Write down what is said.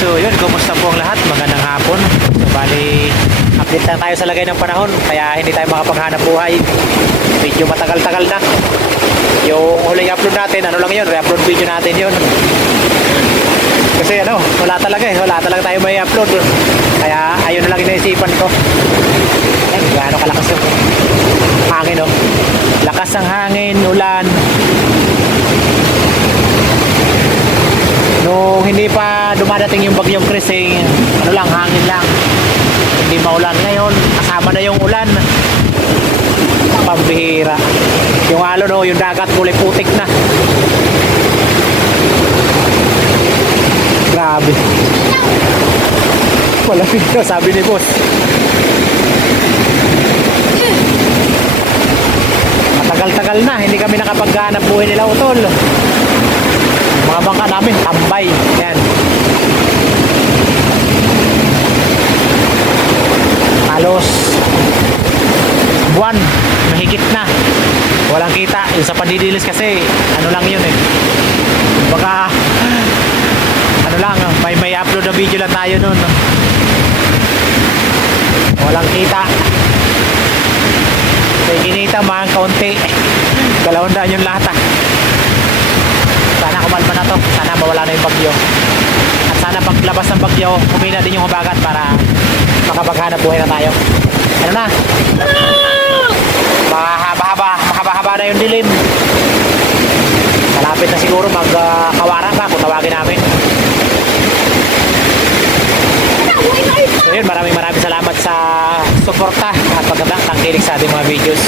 So yun, kumusta po ang lahat? Magandang hapon. So bali, update lang tayo sa lagay ng panahon kaya hindi tayo makapaghanap buhay. Medyo matagal-tagal na. Yung huling upload natin, ano lang yun, re-upload video natin yun. Kasi ano, wala talaga eh, wala talaga tayo may upload. Kaya ayun na lang inaisipan ko. Eh, gaano kalakas yung hangin oh. Lakas ang hangin, ulan. Nung hindi pa dumadating yung bagyong Chris, eh, ano lang, hangin lang. Hindi maulan ngayon, kasama na yung ulan. Pambihira. Yung alo no, yung dagat kulay putik na. Grabe. Malamig na, sabi ni boss. Matagal-tagal na, hindi kami nakapaghanap buhay nila utol. Mga bangka namin, tambay. Yan. Halos buwan, mahigit na. Walang kita. Yung sa pandidilis kasi, ano lang yun eh. Baka, ano lang, may may upload na video lang tayo nun. Walang kita. May kinita mga kaunti. Dalawang daan yung lahat ah. Sana kumalma na to. Sana mawala na yung bagyo. At sana paglabas ng bagyo, humina din yung habagat para makapaghanap buhay na tayo. Ano na? Mahaba-haba, mahaba-haba na yung dilim. Malapit na siguro mag-kawaran ka kung tawagin namin. So yun, maraming maraming salamat sa suporta at pagkatang tangkilik sa ating mga videos.